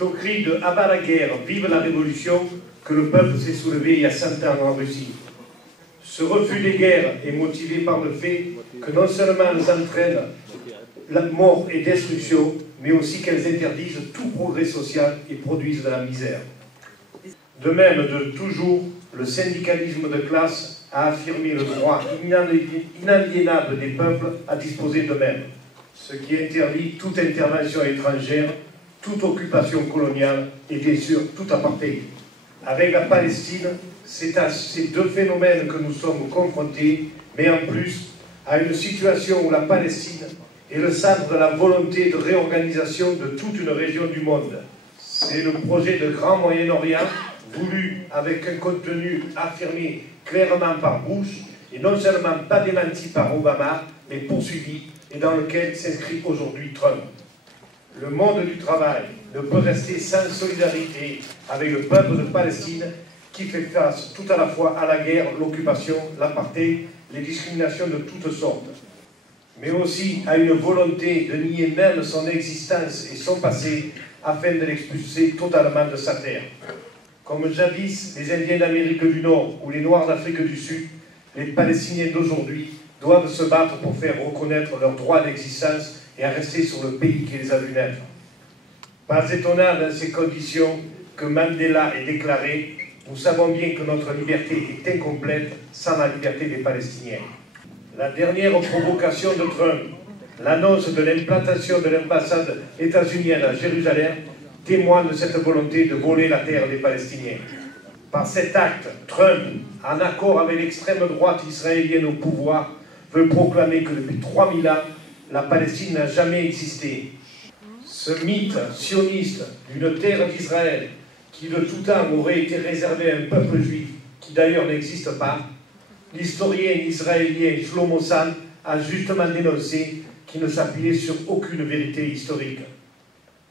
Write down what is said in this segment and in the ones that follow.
C'est au cri de « Abat la guerre, vive la révolution » que le peuple s'est soulevé il y a 100 ans en Russie. Ce refus des guerres est motivé par le fait que non seulement elles entraînent la mort et destruction, mais aussi qu'elles interdisent tout progrès social et produisent de la misère. De même, de toujours, le syndicalisme de classe a affirmé le droit inaliénable des peuples à disposer d'eux-mêmes, ce qui interdit toute intervention étrangère, toute occupation coloniale et bien sûr tout apartheid. Avec la Palestine, c'est à ces deux phénomènes que nous sommes confrontés, mais en plus à une situation où la Palestine est le centre de la volonté de réorganisation de toute une région du monde. C'est le projet de Grand Moyen-Orient, voulu avec un contenu affirmé clairement par Bush, et non seulement pas démenti par Obama, mais poursuivi, et dans lequel s'inscrit aujourd'hui Trump. Le monde du travail ne peut rester sans solidarité avec le peuple de Palestine qui fait face tout à la fois à la guerre, l'occupation, l'apartheid, les discriminations de toutes sortes, mais aussi à une volonté de nier même son existence et son passé afin de l'expulser totalement de sa terre. Comme jadis les Indiens d'Amérique du Nord ou les Noirs d'Afrique du Sud, les Palestiniens d'aujourd'hui doivent se battre pour faire reconnaître leur droit d'existence et à rester sur le pays qui les a vus naître. Pas étonnant dans ces conditions que Mandela ait déclaré « Nous savons bien que notre liberté est incomplète sans la liberté des Palestiniens ». La dernière provocation de Trump, l'annonce de l'implantation de l'ambassade états-unienne à Jérusalem, témoigne de cette volonté de voler la terre des Palestiniens. Par cet acte, Trump, en accord avec l'extrême droite israélienne au pouvoir, veut proclamer que depuis 3000 ans, la Palestine n'a jamais existé. Ce mythe sioniste d'une terre d'Israël qui de tout temps aurait été réservée à un peuple juif, qui d'ailleurs n'existe pas, l'historien israélien Shlomo Sand a justement dénoncé qu'il ne s'appuyait sur aucune vérité historique.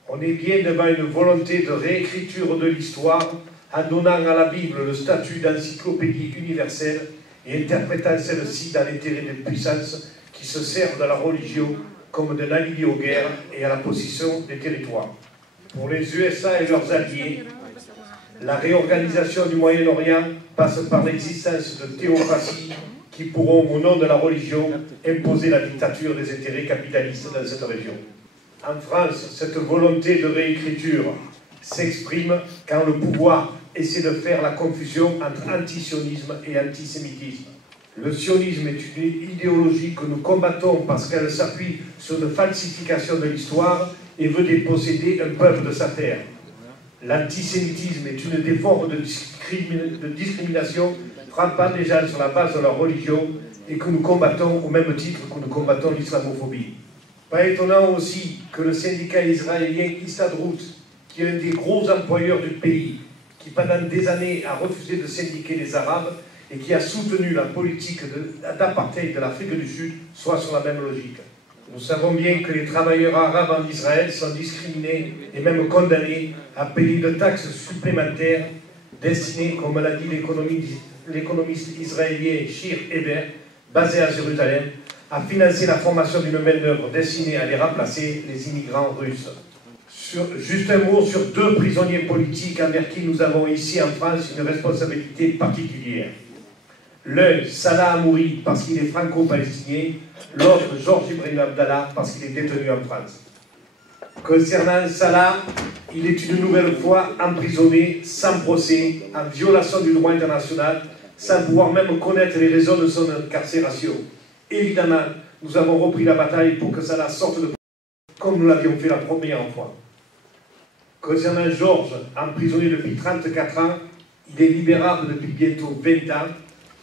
On est bien devant une volonté de réécriture de l'histoire en donnant à la Bible le statut d'encyclopédie universelle et interprétant celle-ci dans l'intérêt des puissances qui se servent de la religion comme d'un alibi aux guerres et à la possession des territoires. Pour les USA et leurs alliés, la réorganisation du Moyen-Orient passe par l'existence de théocraties qui pourront, au nom de la religion, imposer la dictature des intérêts capitalistes dans cette région. En France, cette volonté de réécriture s'exprime quand le pouvoir essaie de faire la confusion entre antisionisme et antisémitisme. Le sionisme est une idéologie que nous combattons parce qu'elle s'appuie sur une falsification de l'histoire et veut déposséder un peuple de sa terre. L'antisémitisme est une des formes de discrimination frappant les gens sur la base de leur religion et que nous combattons au même titre que nous combattons l'islamophobie. Pas étonnant aussi que le syndicat israélien Histadrout, qui est un des gros employeurs du pays, qui pendant des années a refusé de syndiquer les Arabes et qui a soutenu la politique d'apartheid de l'Afrique du Sud, soit sur la même logique. Nous savons bien que les travailleurs arabes en Israël sont discriminés et même condamnés à payer de taxes supplémentaires destinées, comme l'a dit l'économiste israélien Shir Eber, basé à Jérusalem, à financer la formation d'une main-d'œuvre destinée à les remplacer, les immigrants russes. Juste un mot sur deux prisonniers politiques envers qui nous avons ici en France une responsabilité particulière. L'un, Salah Hamouri, parce qu'il est franco-palestinien, l'autre, Georges Ibrahim Abdallah, parce qu'il est détenu en France. Concernant Salah, il est une nouvelle fois emprisonné, sans procès, en violation du droit international, sans pouvoir même connaître les raisons de son incarcération. Évidemment, nous avons repris la bataille pour que Salah sorte de prison, comme nous l'avions fait la première fois. Concernant Georges, emprisonné depuis 34 ans, il est libérable depuis bientôt 20 ans.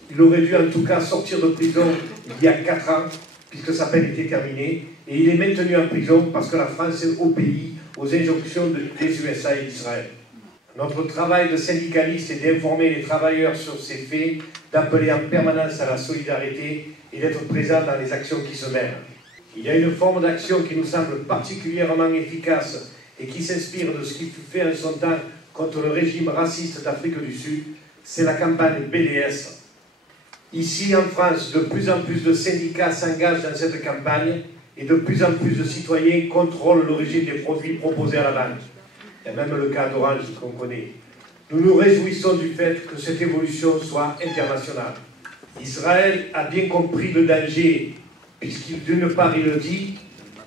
Il aurait dû en tout cas sortir de prison il y a 4 ans, puisque sa peine était terminée, et il est maintenu en prison parce que la France est au pays aux injonctions des USA et d'Israël. Notre travail de syndicaliste est d'informer les travailleurs sur ces faits, d'appeler en permanence à la solidarité et d'être présent dans les actions qui se mènent. Il y a une forme d'action qui nous semble particulièrement efficace et qui s'inspire de ce qui fut fait en son temps contre le régime raciste d'Afrique du Sud, c'est la campagne BDS. Ici, en France, de plus en plus de syndicats s'engagent dans cette campagne et de plus en plus de citoyens contrôlent l'origine des produits proposés à la vente. et même le cas d'Orange qu'on connaît. Nous nous réjouissons du fait que cette évolution soit internationale. Israël a bien compris le danger, puisqu'il, d'une part, il le dit,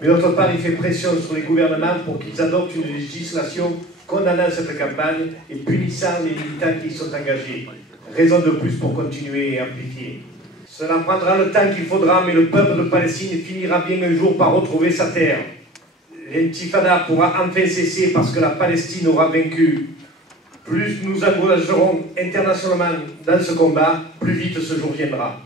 mais d'autre part, il fait pression sur les gouvernements pour qu'ils adoptent une législation condamnant cette campagne et punissant les militants qui y sont engagés. Raison de plus pour continuer et amplifier. Cela prendra le temps qu'il faudra, mais le peuple de Palestine finira bien un jour par retrouver sa terre. L'intifada pourra enfin cesser parce que la Palestine aura vaincu. Plus nous engagerons internationalement dans ce combat, plus vite ce jour viendra.